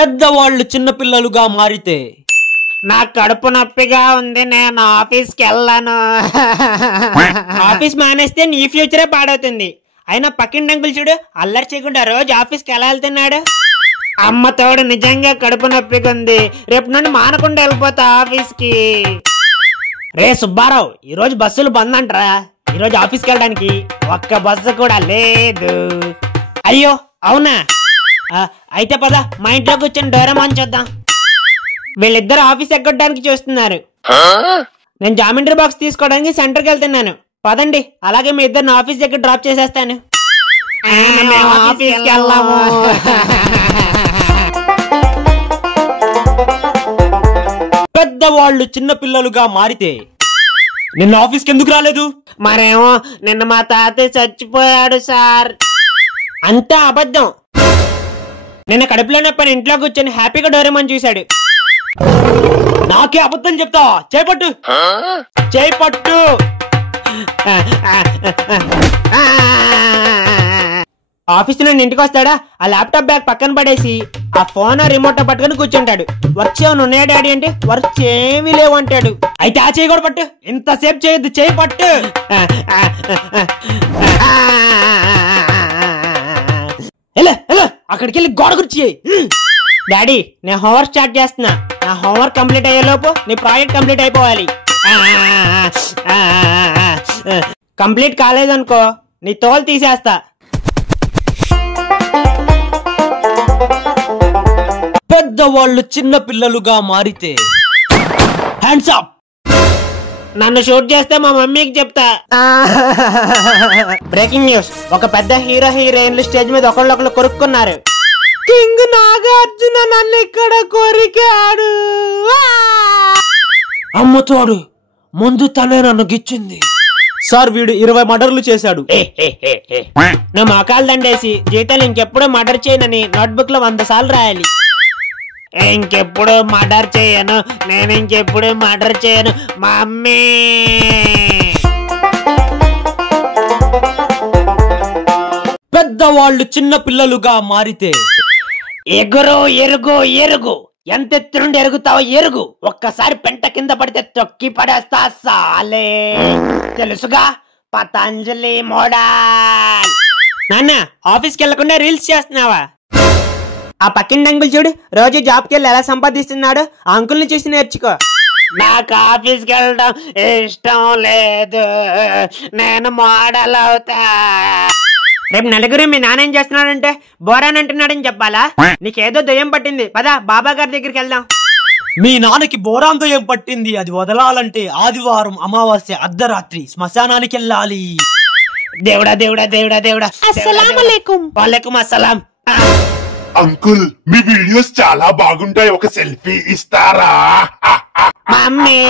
పెద్దవాళ్ళు చిన్నపిల్లలుగా మారితే నాకు కడుపు నొప్పిగా ఉంది, నేను ఆఫీస్కి వెళ్ళాను. ఆఫీస్ మానేస్తే నీ ఫ్యూచరే పాడవుతుంది. అయినా పక్కింటి అంకుల్ చూడు, అల్లరి చేయకుండా రోజు ఆఫీస్కి ఎలా వెళ్తున్నాడు. అమ్మ తోడు నిజంగా కడుపు నొప్పిగా ఉంది, రేపు నుండి మానకుండా వెళ్ళిపోతా ఆఫీస్కి. రే సుబ్బారావు, ఈరోజు బస్సులు బంద్ అంటరా? ఈరోజు ఆఫీస్కి వెళ్ళడానికి ఒక్క బస్సు కూడా లేదు. అయ్యో అవునా? అయితే పద మా ఇంట్లో కూర్చొని డోరేమాన్ చూద్దాం. వీళ్ళిద్దరు ఆఫీస్ ఎగ్గొట్టడానికి చూస్తున్నారు. నేను జామెంట్రీ బాక్స్ తీసుకోవడానికి సెంటర్కి వెళ్తున్నాను. పదండి, అలాగే మీ ఇద్దరు ఆఫీస్ దగ్గర డ్రాప్ చేసేస్తాను. ఆఫీస్కి వెళ్ళాము. పెద్దవాళ్ళు చిన్నపిల్లలుగా మారితే నిన్న ఆఫీస్కి ఎందుకు రాలేదు? మరేమో నిన్న మా తాతయ్య చచ్చిపోయాడు సార్. అంతా అబద్ధం. నిన్న కడుపులో నొప్పని ఇంట్లో కూర్చొని హ్యాపీగా డోరేమాన్ చూశాడు. నాకే అబద్ధం చెప్తావా? చేపట్టు చేపట్టు. ఆఫీస్ నుండి ఇంటికి వస్తాడా, ఆ ల్యాప్టాప్ బ్యాగ్ పక్కన పడేసి ఆ ఫోన్ రిమోట్ పట్టుకుని కూర్చుంటాడు. వర్క్స్ ఏమైనా ఉన్నాయా డాడీ అంటే వర్క్స్ ఏమీ లేవు అంటాడు. అయితే ఆ చేయి కూడా పట్టు. ఇంతసేపు చేయొద్దు, చేయి పట్టు. అక్కడికి వెళ్ళి గోడ కుర్చీ. డాడీ, నేను హోంవర్క్ స్టార్ట్ చేస్తున్నా. నా హోంవర్క్ కంప్లీట్ అయ్యేలోపు నీ ప్రాజెక్ట్ కంప్లీట్ అయిపోవాలి. కంప్లీట్ కాలేదనుకో నీ తోలు తీసేస్తా. పెద్దవాళ్ళు చిన్నపిల్లలుగా మారితే హ్యాండ్స్ అప్. నన్ను షూట్ చేస్తే మా మమ్మీకి చెప్తా. బ్రేకింగ్ న్యూస్, ఒక పెద్ద హీరోయిన్లు స్టేజ్ మీద ఒకళ్ళొకళ్ళు కొరుక్కున్నారు. కింగ్ నాగార్జున నన్ను ఇక్కడ కొరికాడు. అమ్మతోడు ముందు తనే నన్ను గిచ్చింది. సార్, వీడు 20 మర్డర్లు చేశాడు. నువ్వు మోకాలు దండేసి జీతాలు ఇంకెప్పుడు మర్డర్ చేయనని నోట్బుక్ లో 100 సార్లు రాయాలి. ఇంకెప్పుడు మర్డర్ చేయను, నేను ఇంకెప్పుడు మర్డర్ చేయను మమ్మీ. పెద్దవాళ్ళు చిన్నపిల్లలుగా మారితే ఎగురు ఎరుగు ఎరుగు, ఎంత ఎత్తు నుండి ఎరుగుతావో ఎరుగు. ఒక్కసారి పెంట కింద పడితే తొక్కి పడేస్తా సాలే. తెలుసుగా, పతంజలి మోడల్. నాన్న, ఆఫీస్కి వెళ్లకుండా రీల్స్ చేస్తున్నావా? ఆ పక్కింటి అంకుల్ చూడు, రోజు జాబ్కి వెళ్ళి ఎలా సంపాదిస్తున్నాడు. ఆ అంకుల్ని చూసి నేర్చుకో. నాకు ఆఫీస్కి వెళ్ళడం ఇష్టం లేదు, నేను మోడల్ అవుతా. రేపు నలుగురు మీ నాన్న ఏం చేస్తున్నాడంటే బోరాన్ అంటున్నాడని చెప్పాలా? నీకేదో దయ్యం పట్టింది, పదా బాబా గారి దగ్గరికి వెళ్దాం. మీ నాన్నకి బోరాన్ దయ్యం పట్టింది. అది వదలాలంటే ఆదివారం అమావాస్య అర్ధరాత్రి శ్మశానానికి వెళ్ళాలి. దేవుడా దేవుడా దేవుడా దేవుడా. అస్సలాముఅలైకుం. వాలేకుం అస్సలాం. అంకుల్, మీ వీడియోస్ చాలా బాగుంటాయి, ఒక సెల్ఫీ ఇస్తారా? మమ్మీ